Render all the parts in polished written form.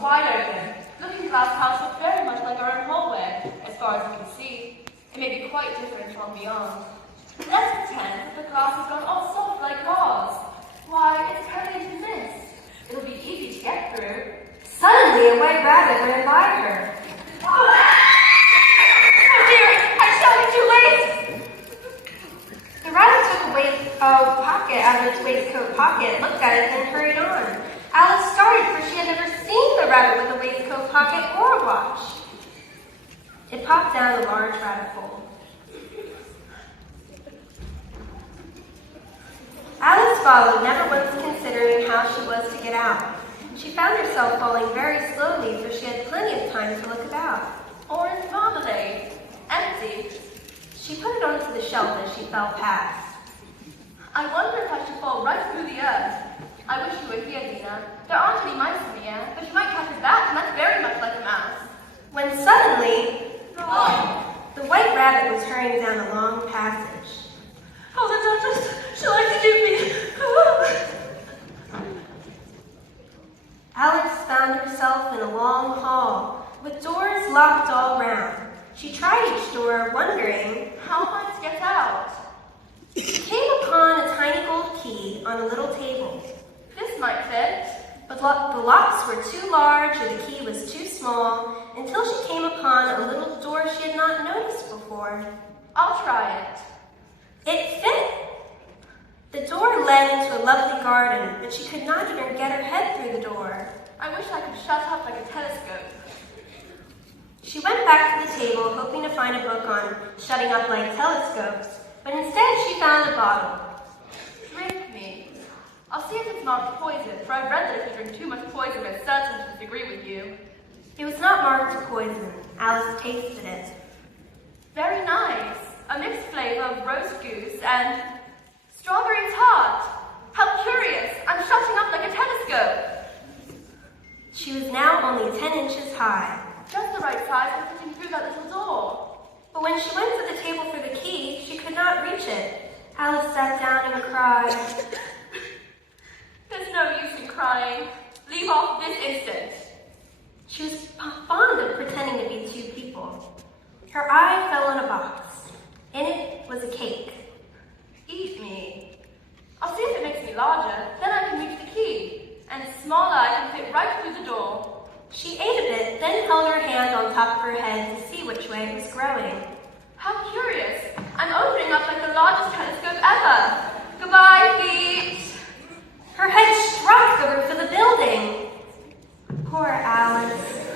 was wide open. Looking-glass house looked very much like our own hallway, as far as we could see. It may be quite different from beyond. Let's pretend that the glass has gone all soft like gauze. Why, it's turning into mist. It'll be easy to get through. Suddenly, a white rabbit ran by her. Oh dear, I shall be too late! The rabbit took a pocket out of its waistcoat pocket, looked at it, and hurried on. Alice started, for she had never seen a rabbit with a waistcoat pocket or a watch. It popped down a large rabbit hole. Alice followed, never once considering how she was to get out. She found herself falling very slowly, for she had plenty of time to look about. Orange marmalade. Empty. She put it onto the shelf as she fell past. I wonder if I should fall right through the earth. I wish you were here, Dina. There aren't any mice in the air, but you might catch a bat, and that's very much like a mouse. When suddenly, the white rabbit was hurrying down a long passage. Oh, the Duchess! She'll execute me! Alice found herself in a long hall, with doors locked all round. She tried each door, wondering, how am I to get out? She came upon a tiny gold key on a little table. This might fit. But the locks were too large or the key was too small, until she came upon a little door she had not noticed before. I'll try it. It fit. The door led into a lovely garden, but she could not even get her head through the door. I wish I could shut up like a telescope. She went back to the table, hoping to find a book on shutting up like telescopes, but instead she found a bottle. Drink me. I'll see if it's marked poison, for I've read that if you drink too much poison, it's certain to disagree with you. It was not marked poison. Alice tasted it. Very nice. A mixed flavor of roast goose and strawberry tart. How curious. I'm shutting up like a telescope. She was now only 10 inches high. Just the right size for fitting through that little door. But when she went to the table for the key, she could not reach it. Alice sat down and cried. There's no use in crying. Leave off this instant. She was fond of pretending to be two people. Her eye fell on a box. In it was a cake. Eat me. I'll see if it makes me larger, then I can reach the key. And smaller, I can fit right through the door. She ate a bit, then held her hand on top of her head to see which way it was growing. How curious. I'm opening up like the largest telescope ever. Goodbye, feet. Her head struck the roof of the building. Poor Alice.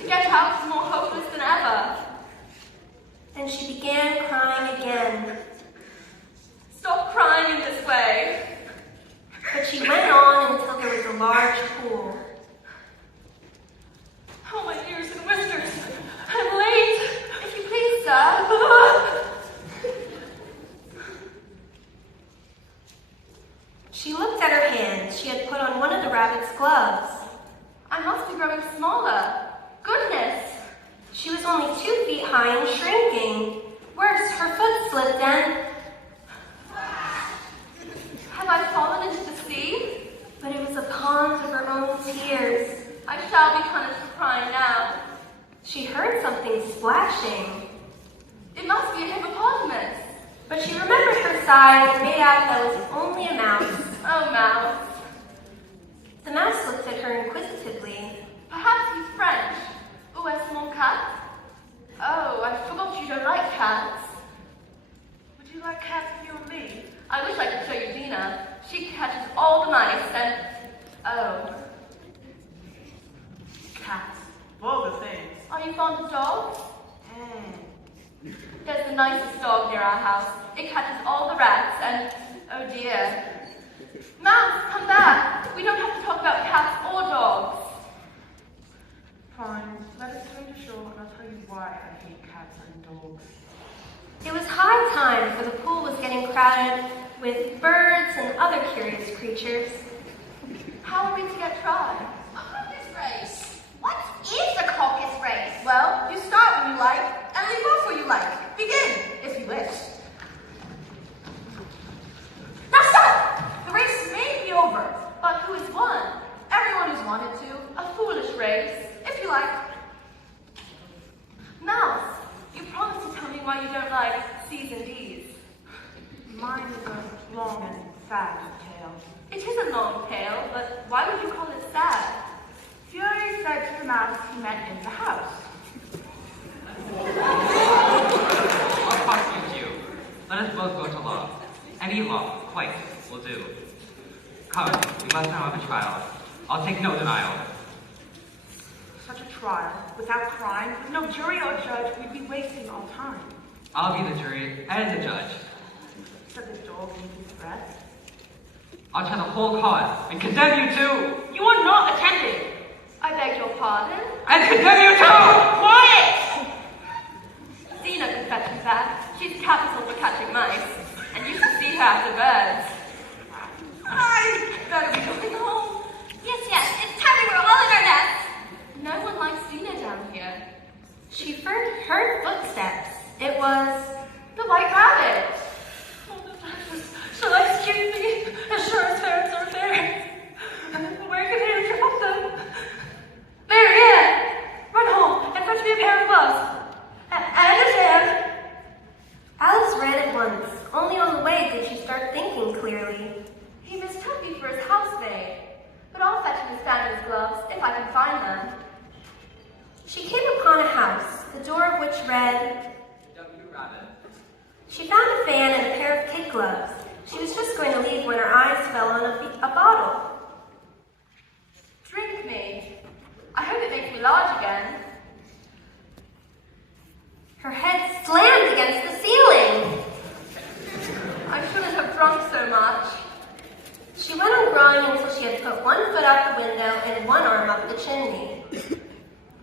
To get out is more hopeless than ever. And she began crying again. Stop crying in this way. But she went on until there was a large pool. Oh, my ears and whiskers. I'm late. If you please, sir. She looked at her hand. She had put on one of the rabbit's gloves. I must be growing smaller. Goodness. She was only 2 feet high and shrinking. Worse, her foot slipped and... Have I fallen into the sea? But it was a pond of her own tears. I shall be punished for crying now. She heard something splashing. It must be a hippopotamus. But she remembered her size and made out that it was only a mouse. Oh, mouse. The mouse looked at her inquisitively. Perhaps he's French. Ou est-ce mon cat? Oh, I forgot you don't like cats. Would you like cats if you were me? I wish I could show you Dina. She catches all the mice and... Oh. Cats. Of all the things. Are you fond of dogs? There's the nicest dog near our house. It catches all the rats and... Oh dear. Mouse, come back. We don't have to talk about cats or dogs. Fine. Let us swim to shore and I'll tell you why I hate cats and dogs. It was high time, for the pool was getting crowded with birds and other curious creatures. How are we to get tried? A caucus race. What is a caucus race? Well, you start when you like and leave off where you like. Begin, if you wish. Now stop! The race may be over. But who has won? Everyone who's wanted to. A foolish C's and D's. Mine is a long and sad tale. It is a long tale, but why would you call it sad? Fury said to the mouse he met in the house. What costumes you? Let us both go to law. Any law, quite, will do. Come, we must now have a trial. I'll take no denial. Such a trial, without crime, with no jury or judge, we'd be wasting all time. I'll be the jury and the judge. Said the dog in his breath. I'll try the whole cause and condemn you too. You are not attending. I beg your pardon? And condemn you too! Quiet! Dina can fetch me back. She's capital for catching mice. And you should see her after birds. I better be going home. Yes, it's time we were all in our nests. No one likes Dina down here. She heard footsteps. It was The White Rabbit. Oh, the Duchess, shall I excuse me? As sure as ferrets are ferrets. Where can I drop them? Marianne! Run home and fetch me a pair of gloves. And a jam. Alice ran at once. Only on the way did she start thinking clearly. He mistook me for his housemaid. But I'll fetch him his standard gloves if I can find them. She came upon a house, the door of which read, W. Rabbit. She found a fan and a pair of kid gloves. She was just going to leave when her eyes fell on a bottle. Drink me. I hope it makes me large again. Her head slammed against the ceiling. I shouldn't have drunk so much. She went on growing until she had put one foot out the window and one arm up the chimney.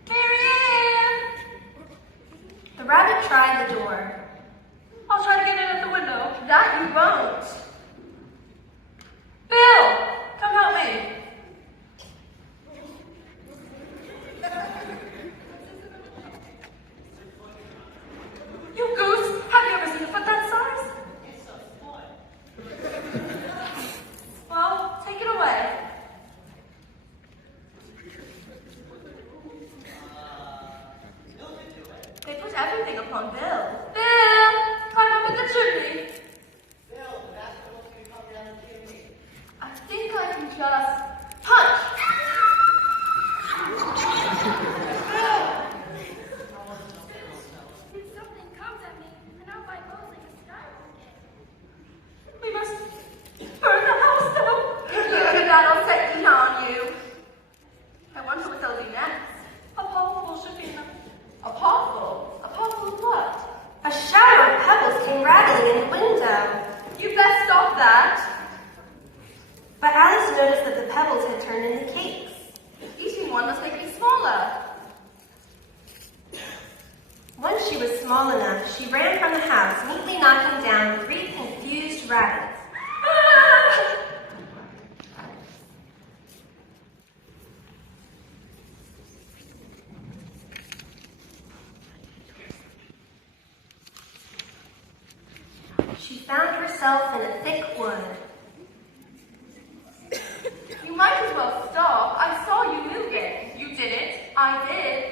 Marianne! The rabbit tried the door. I'll try to get in at the window. That you won't. Bill! Come help me. You goose! Have you ever seen a foot that size? Well, take it away. They put everything upon Bill. Bill! Climb up in the chimney. Bill, the basketball's going to come down the chimney. I think I can just punch. Something comes at me, and out my bones like a skyrocket. We must burn the house down. If you do that, I'll set Dina on you. I wonder what they'll do next. A potful should be enough. A potful? A potful of what? A shower of pebbles came rattling in the window. You best stop that. But Alice noticed that the pebbles had turned into cakes. Eating one must make me smaller. Once she was small enough, she ran from the house, neatly knocking down 3 confused rabbits. Ah! She found herself in a thick wood. You might as well stop. I saw you moving. You did it. I did.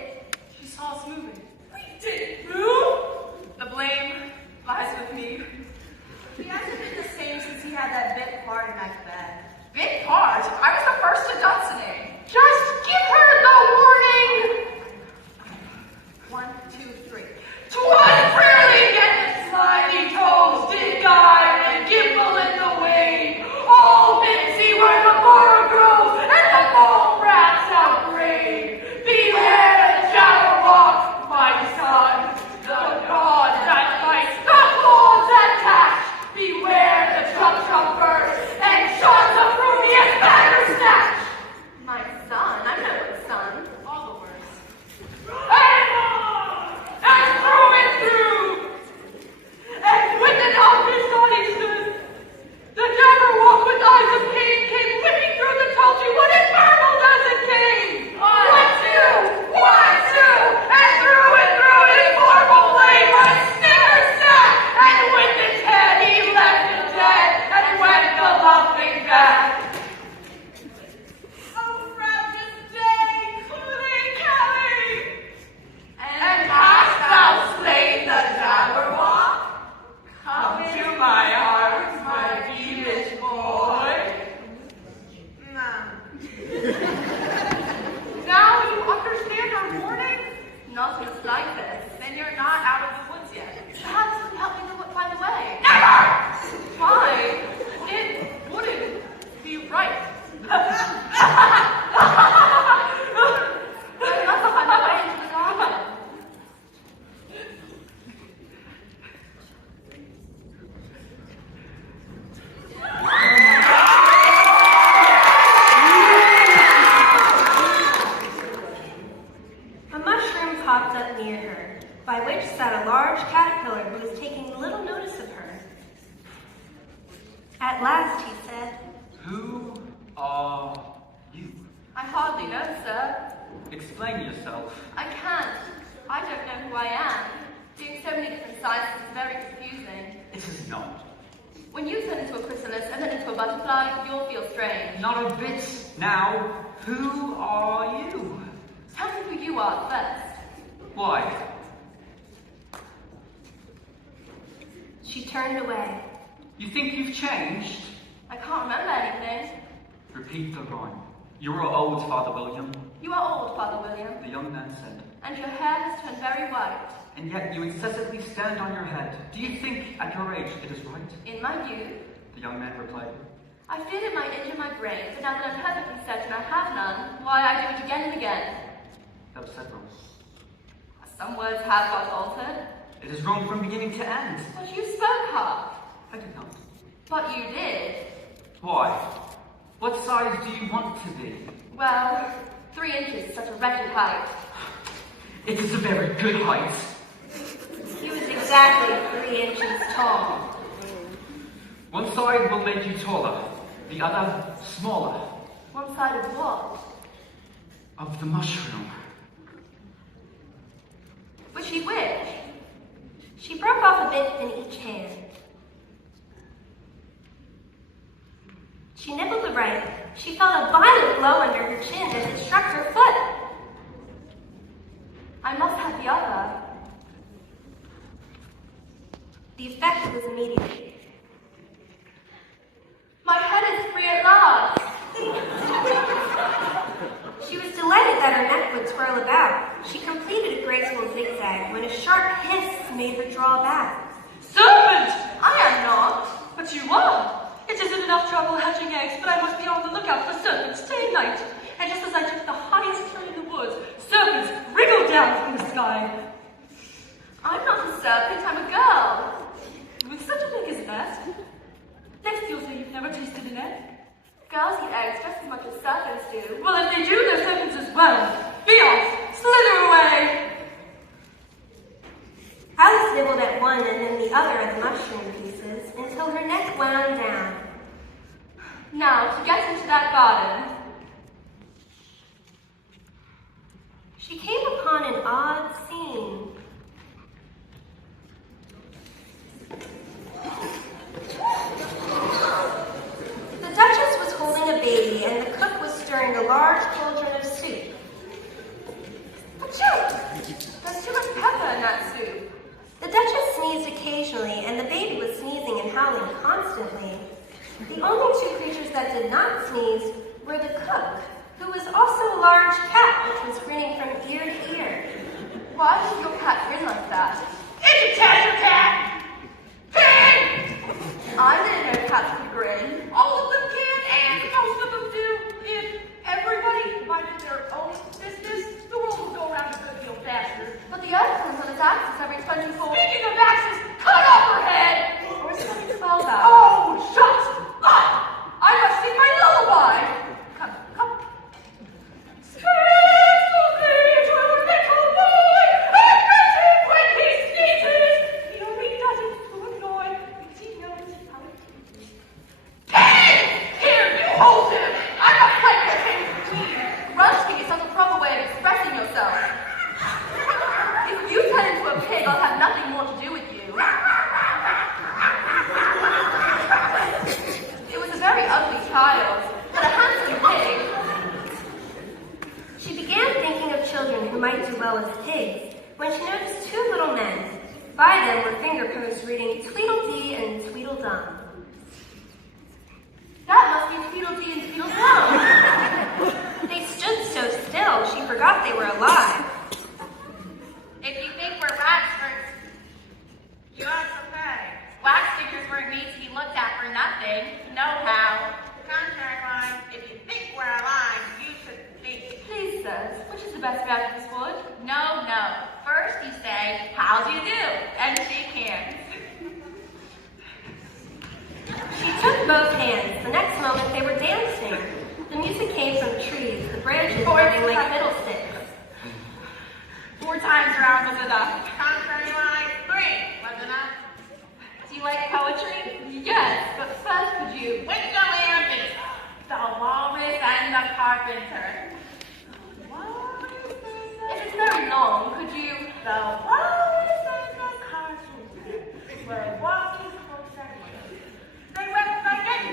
She saw us moving. We didn't move. The blame lies with me. He hasn't been the same since he had that bit part in Macbeth. Big part. I was the first to Dutsoning. Just give her the warning. 1, 2, 3. 'Twas purely get slimy toes did guide and gimble in the way. At last, he said. Who are you? I hardly know, sir. Explain yourself. I can't. I don't know who I am. Doing so many different sizes is very confusing. It is not. When you turn into a chrysalis and then into a butterfly, you'll feel strange. Not a bit. Now, who are you? Tell me who you are first. Why? She turned away. You think you've changed? I can't remember anything. Repeat the rhyme. You are old, Father William. You are old, Father William, The young man said. and your hair has turned very white. And yet you incessantly stand on your head. Do you think, at your age, it is right? In my youth, The young man replied. I feared it might injure my brain, but now that I'm perfectly certain I have none, why I do it again and again. That was several. Some words have got altered, It is wrong from beginning to end. but you spoke half. I did not. But you did. Why? What size do you want to be? Well, 3 inches is such a wretched height. It is a very good height. He was exactly 3 inches tall. One side will make you taller, the other smaller. One side of what? Of the mushroom. Which he wished. She broke off a bit in each hand. She nibbled the right. She felt a violent blow under her chin as it struck her foot. I must have the other. The effect was immediate. My head is free at last. She was delighted that her neck would twirl about. She completed a graceful zigzag when a sharp hiss made her draw back. Serpent! I am not. But you are. It isn't enough trouble hatching eggs, but I must be on the lookout for serpents day and night. And just as I took the highest turn in the woods, serpents wriggled down from the sky. I'm not a serpent, I'm a girl. With such a neck as that, next you'll say you've never tasted an egg. Girls eat eggs just as much as serpents do. Well, if they do, they're serpents as well. Be off! Slither away! Alice nibbled at one and then the other of the mushroom pieces until her neck wound down. Now, to get into that garden. She came upon an odd scene. The Duchess was holding a baby and the cook was stirring a large cauldron of soup. Achoo! There's too much pepper in that soup. The Duchess sneezed occasionally, and the baby was sneezing and howling constantly. The only two creatures that did not sneeze were the cook, who was also a large cat which was grinning from ear to ear. Why does your cat grin like that? It's a tester cat! Pig! I didn't know cats could grin. All of them can, and most of them do. If everybody minded their own business, the world would go around a good deal faster. But the earth comes on its axis every 24... Speaking of axes, cut off her head! Or is it something spelled out? Oh, shut up! I must sing my lullaby! Come, come. Squeeze the little boy, and greet him when he sneezes. He only does it to annoy, because he knows how it is. Hey! Here, you hold him! I'm a friend of him! Grunting is not the proper way of expressing yourself. If you turn into a pig, I'll have nothing more to do with you. It was a very ugly child, but a handsome pig. She began thinking of children who might do well as pigs when she noticed two little men. By them were finger posts reading Tweedledee and Tweedledum. That must be Tweedledee and Tweedledum. They stood so still, she forgot they were alive. If you think we're Waxford, you aren't so bad. Wax figures weren't needs to be looked at for nothing. No how. Contract line, if you think we're alive, you should think. Please, sirs, which is the best way out of this wood? No, no. First you say, how do you do? And shake hands. She took both hands. The next moment they were dancing. The music came from trees, the branches waving like fiddlesticks. 4 times around was enough. Contrary line, 3 was enough. Do you like poetry? Yes, but first could you... With the Larry, the Walrus and the Carpenter. It is very long, could you... The Walrus and the Carpenter were walking closer. They went like it.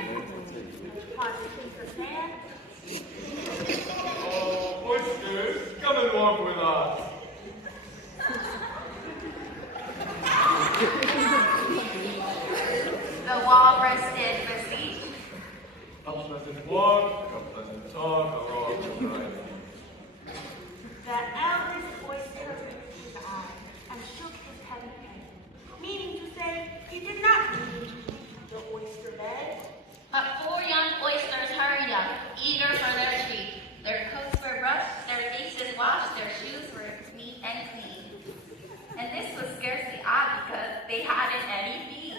Want to piece of sand? Oh, Oysters, come and walk with us. The Walrus did proceed. A pleasant walk, a pleasant talk, a rock of right. The eldest Oyster raised his eye and shook his heavy head, meaning to say he did not mean to eat the oyster bed. But 4 young oysters hurried up, eager for their treat. Their coats were brushed, their faces washed, their shoes were neat and clean. And this was scarcely odd because they hadn't any feet.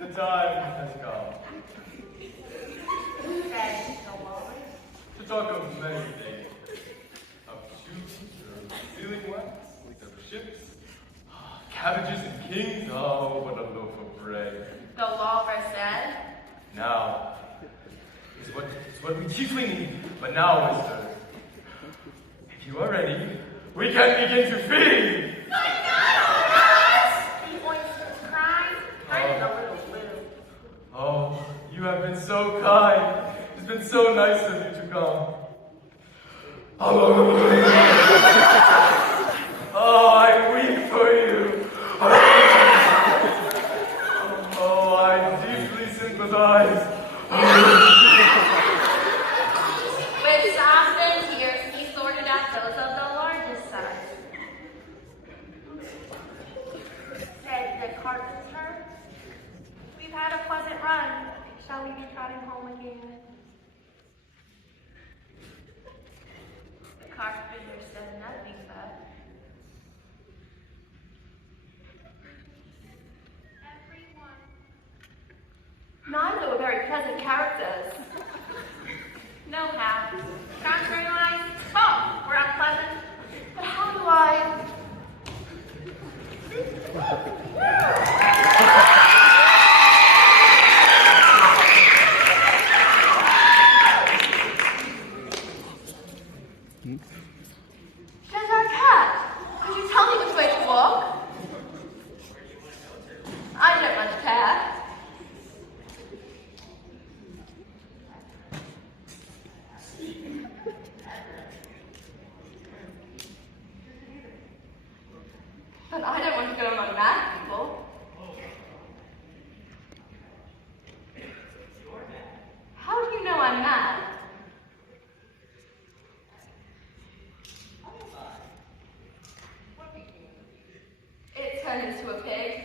The time has come Said the Walrus. to talk of many things. Of shoots, of sealing wax, of ships, cabbages and kings. Oh, what a loaf of bread. The Walrus said. Now is what we chiefly need. But now, Oyster, if you are ready, we can begin to feed. The oysters cried, and a little blue. Oh, you have been so kind. It's been so nice of you to come. Oh, I weep for you. Oh, I deeply sympathize. With sobs and tears, he sorted out those of the largest size. Said the Carpenter. We've had a pleasant run. Shall we be trotting home again? The Carpenter said nothing but... Neither were very pleasant characters. No how. Contrary-wise, both were unpleasant. But how do I... Cheshire cat, could you tell me which way to walk? I don't much care. But I don't want to go among mad people. How do you know I'm mad? It turned into a pig.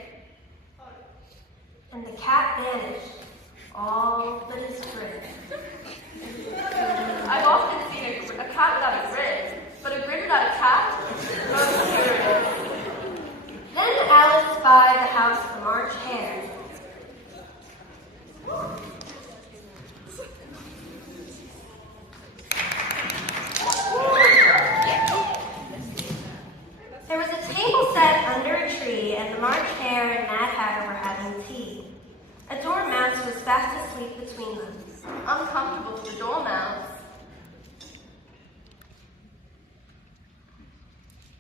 And the cat vanished, all but his grin. I've often seen a cat without a grin, but a grin without a cat? Most curious. Then Alice spied the house of the March Hare. There was a table set under a tree, and the March Hare and Mad Hatter were having tea. A Doormouse was fast asleep between them. Uncomfortable for the Doormouse.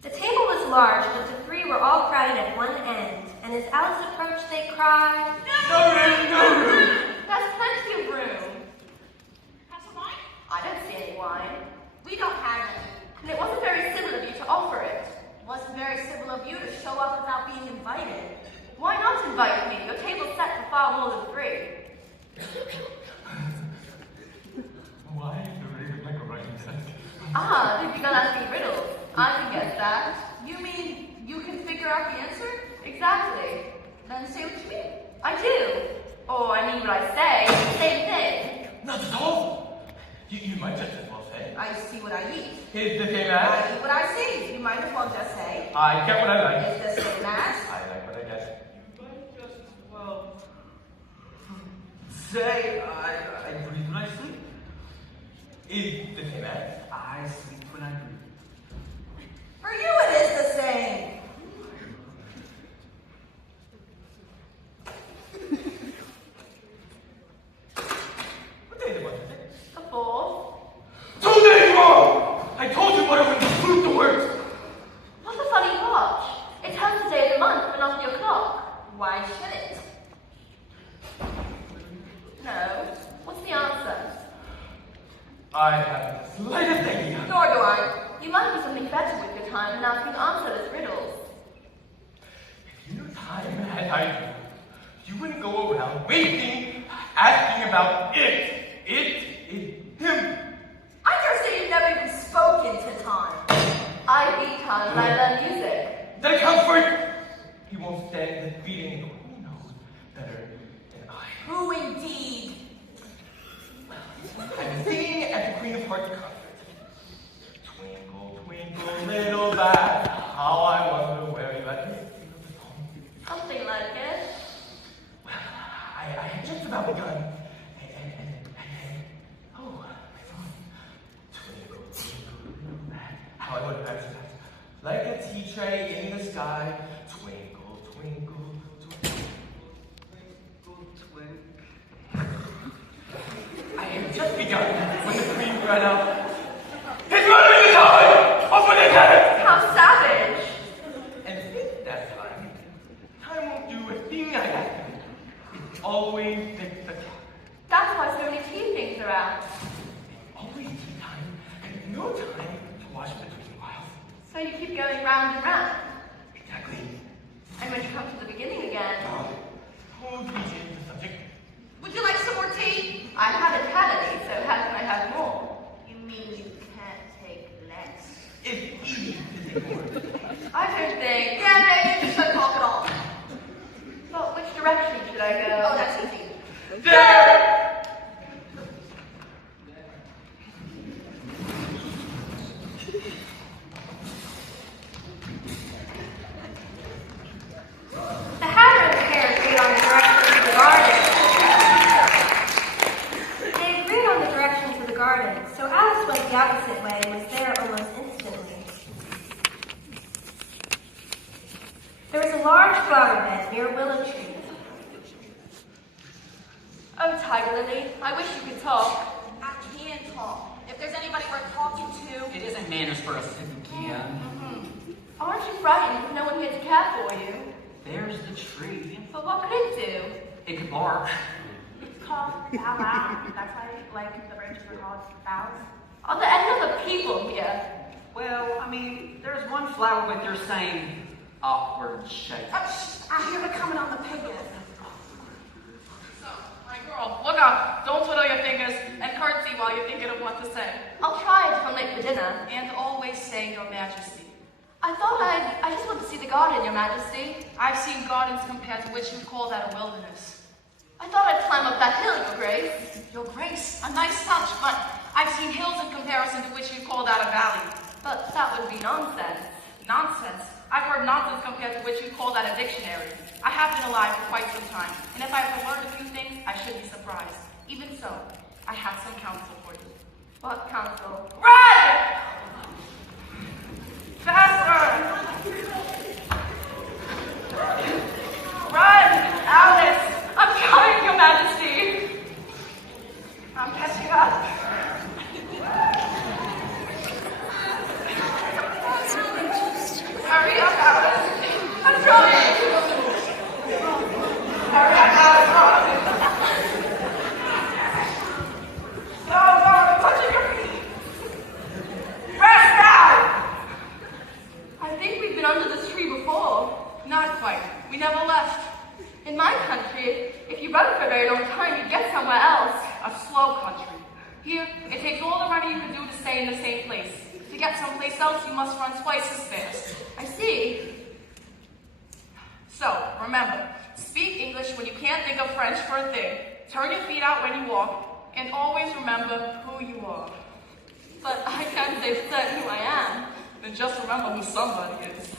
The table was large, but the three were all crowded at one end, and as Alice approached, they cried, No room, no room. There's plenty of room. Have some wine? I don't see any wine. We don't have any. And it wasn't very civil of you to offer it. It wasn't very civil of you to show up without being invited. Why not invite me? Your table's set for far more than 3. Why do you look like a writing set? Ah, they've begun asking riddles. I can guess that. You mean you can figure out the answer? Exactly. Then say what you mean. I do. Or I mean what I say. Same thing. Not at all. You might just as well say. I see what I eat. It's the same I as. eat what I see. You might as well just say. I get what I like. It's the same as. I like what I get. You might just as well say I breathe when I sleep. It's the same as. I sleep when I breathe. For you it is the same. it? No. What's the answer? I have the slightest idea. Nor do I. You might do something better with your time than asking answerless riddles. If you knew time as I do, you wouldn't go around waiting, asking about it. Him. I dare say you've never even spoken to time. I beat time and I learn music. The comfort! He won't stand the beating. Who knows better than I? Who indeed? I'm singing at the Queen of Hearts concert. Twinkle, twinkle, little bat, how I wonder where you let me feel the song. Something like it. Well, I had just about begun. Oh, my song. Twinkle, twinkle, little bat, how I wonder where like a tea tray in the sky. Twinkle, twinkle, twinkle, twinkle, twinkle. I had just begun when the queen ran out. He's murdering the time! Open his head! How savage! And since that time won't do a thing I have to do. It's always 6 o'clock. That's why so many tea things are out. Always tea time, and no time to wash between whiles. So you keep going round and round. Exactly. And when you come to the beginning again. Who teaches the subject? Would you like some more tea? I haven't had any, so how can I have more? You mean you can't take less? It's easy to take more. I don't think. Yeah, maybe you shouldn't talk at all. But which direction should I go? Oh, that's easy. There! The Hare and the Hare agreed on the direction to the garden. They agreed on the direction to the garden, so Alice went the opposite way and was there almost instantly. There was a large flower bed near a willow tree. Oh, Tiger Lily, I wish you could talk. I can talk. If there's anybody worth talking to. It isn't manners for us to begin. Aren't you frightened with no one here to care for you? There's the tree. But what could it do? It could bark. It's called bow wow. That's why, like, the branches are called bows. Are there any other people here? Well, I mean, there's one flower with your same awkward shape. I hear the coming on the pigeon. So, my girl, look out. Don't twiddle your fingers and curtsy while you're thinking of what to say. I'll try it if I'm late for dinner. And always say your majesty. I thought I just want to see the garden, Your Majesty. I've seen gardens compared to which you call that a wilderness. I thought I'd climb up that hill, Your Grace. Your Grace, a nice touch, but I've seen hills in comparison to which you call that a valley. But that would be nonsense. Nonsense. I've heard nonsense compared to which you call that a dictionary. I have been alive for quite some time, and if I have to learn a few things, I should be surprised. Even so, I have some counsel for you. What counsel? Run! Faster! Run, Alice! I'm coming, Your Majesty! I'm catching up. Hurry up, Alice! I'm trying! Hurry up, Alice! No, I'm touching your feet! Rest down! I think we've been under this tree before. Not quite. We never left. In my country, if you run for a very long time, you get somewhere else. A slow country. Here, it takes all the running you can do to stay in the same place. To get someplace else, you must run twice as fast. I see. So, remember, speak English when you can't think of French for a thing. Turn your feet out when you walk, and always remember who you are. But I can't say for certain who I am. Then just remember who somebody is.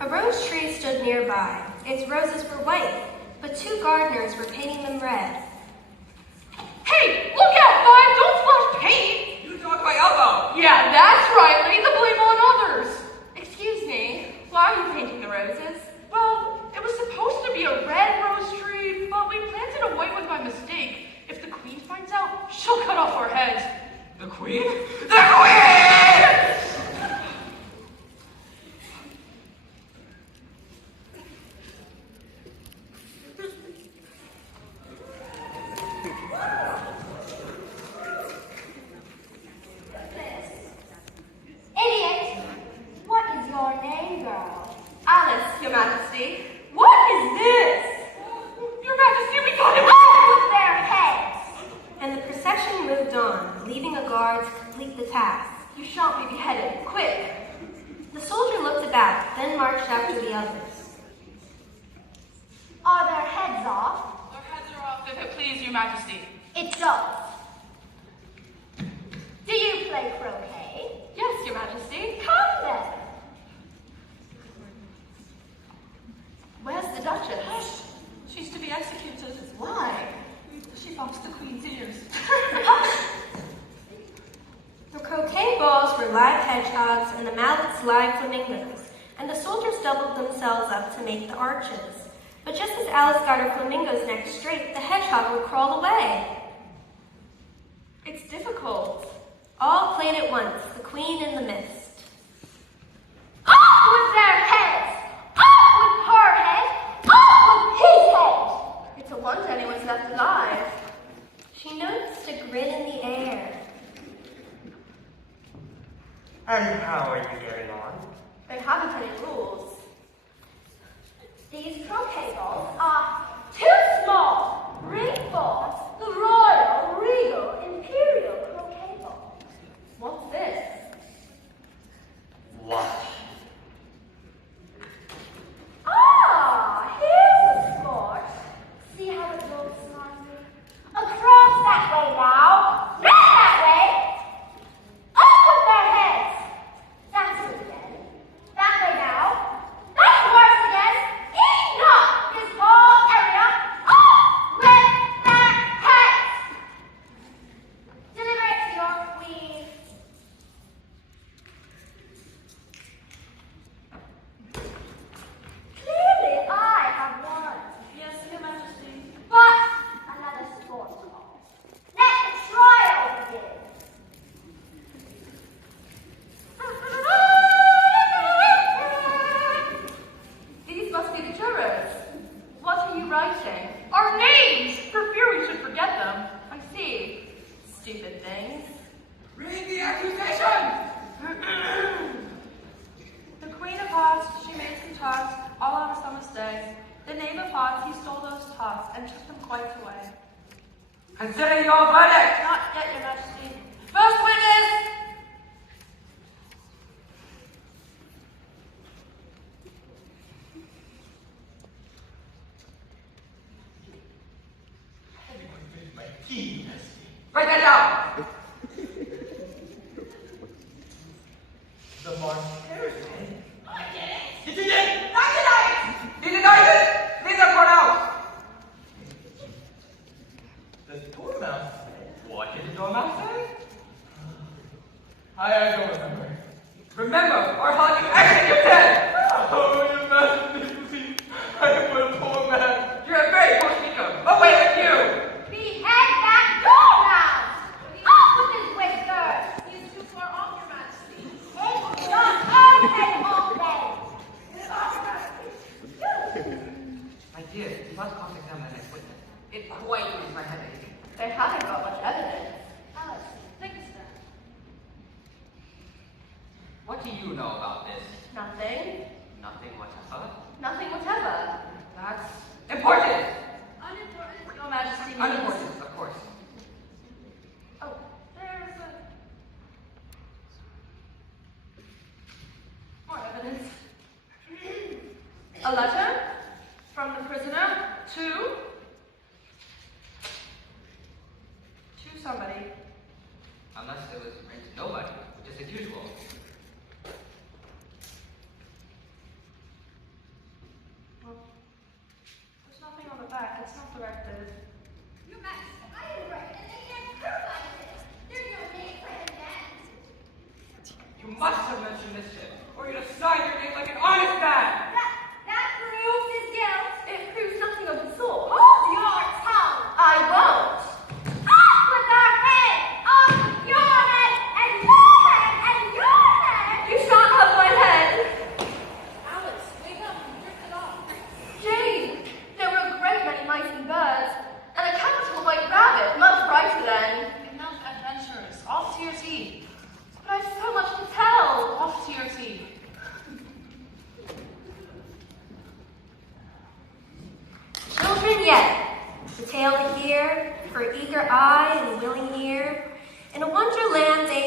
A rose tree stood nearby. Its roses were white, but two gardeners were painting them red. Hey, look out, Five! Don't splash paint! You knocked my elbow! Yeah, that's right. Lay the blame on others. Excuse me, why are you painting the roses? Well, it was supposed to be a red rose tree, but we planted a white one by mistake. If the queen finds out, She'll cut off our heads. The Queen? The Queen! Idiot! What is your name, girl? Alice, Your Majesty. What is this? Your Majesty, we got him! Off with their heads! And the procession moved on, leaving a guard to complete the task. You shan't be beheaded. Quick! The soldier looked about, then marched after the others. Are their heads off? Our heads are off, if it please Your Majesty. It does. Do you play croquet? Yes, Your Majesty. Come then. Where's the Duchess? She's to be executed. Why? She boxed the Queen's ears. The croquet balls were live hedgehogs and the mallets live flamingos, and the soldiers doubled themselves up to make the arches. But just as Alice got her flamingo's neck straight, the hedgehog would crawl away. It's difficult. All played at once, the Queen in the mist. Off with their heads! Off with her head! Off with his head! It's a wonder anyone's left alive. She noticed a grin in the air. And how are you getting on? They haven't any rules. These croquet balls are too small. Ring balls. The Royal, Regal, Imperial croquet ball. What's this? What? Ah, here's a sport. See how it looks nicely? Across that way now. Not that way. Up with their heads. That's it again. That way now. That's worse again. Enough. This whole area. Up with their heads. Deliver it to your queen. Clearly, I have won. Yes, Your Majesty. But another sport hall. Let the trial begin. These must be the jurors. What are you writing? Our names! For fear we should forget them. I see. Stupid things. Read the accusation! The Queen of Hearts, she made some tarts, all on a summer's day. The Knave of Hearts, he stole those tarts and took them quite away. Consider your verdict! Not yet, Your Majesty. First witness! Everyone finished my tea, Write that down! The March head. I did it! Did you get it? I deny it! He denies it! Leave that part out! The Doormouse head. What did the Doormouse say? I don't remember. Remember, or how you executed! Oh, Your Majesty, please. I am a poor man. You're a very poor speaker. Away with you! Behead that Doormouse! Up with his whiskers! He's too far off, Your Majesty. It's not her head all day! My dear, you must cross-examine the next witness. It quite is my headache. They haven't got much evidence. Alice, think so. What do you know about this? Nothing. Nothing whatsoever. Nothing whatever. That's important! Unimportant, Your Majesty. means- Unimportant, of course. Oh, there's more evidence. A letter from the prisoner to somebody. Unless it was written to nobody, just as usual. Well, there's nothing on the back. It's not directed. Your Majesty, I didn't write it, and they can't prove I did it. There's no name for him then. You must have mentioned this shit, or you'd have signed your name like an honest man! That proves his guilt. It proves nothing of the sort. Hold your tongue. I won't. Off with our heads.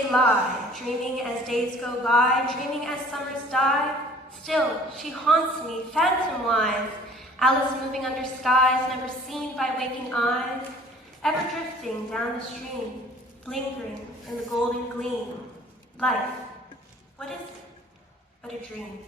may lie, dreaming as days go by, dreaming as summers die. Still, she haunts me, phantom-wise, Alice moving under skies never seen by waking eyes, ever drifting down the stream, lingering in the golden gleam. Life, what is it but a dream?